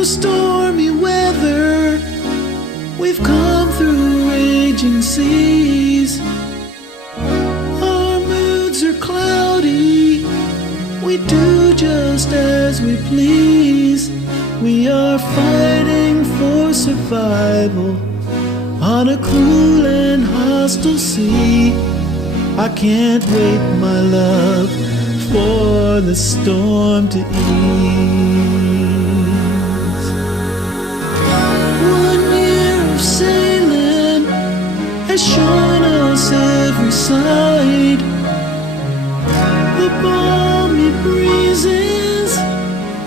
Through stormy weather, we've come through raging seas. Our moods are cloudy, we do just as we please. We are fighting for survival on a cruel and hostile sea. I can't wait, my love, for the storm to ease. 1 year of sailing has shown us every side. The balmy breezes,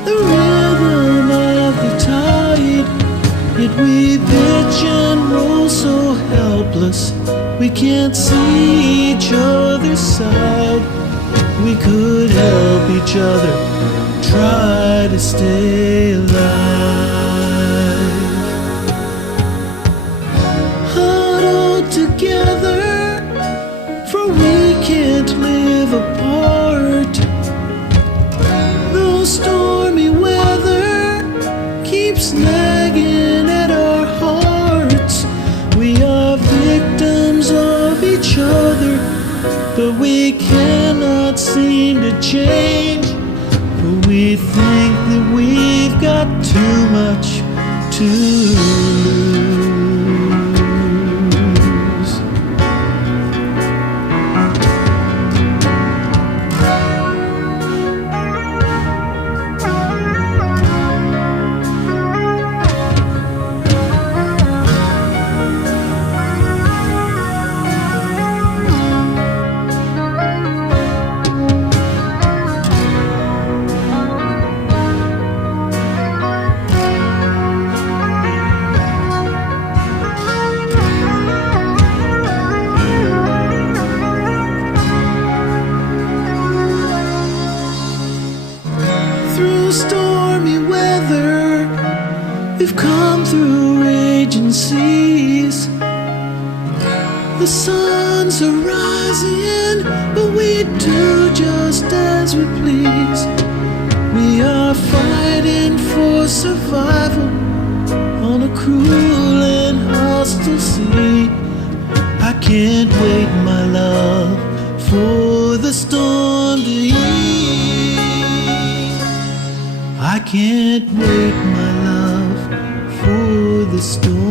the rhythm of the tide. Yet we bitch and roll so helpless, we can't see each other's side. We could help each other, try to stay alive. Huddled together, for we can't live apart. Though stormy weather keeps nagging at our hearts, we are victims of each other, but we cannot seem to change. For we think that we've got too much to lose. Through stormy weather, we've come through raging seas. The suns are rising, but we do just as we please. We are fighting for survival on a cruel and hostile sea. I can't wait, my love, for the storm to ease. I can't wait, my love, for the storm.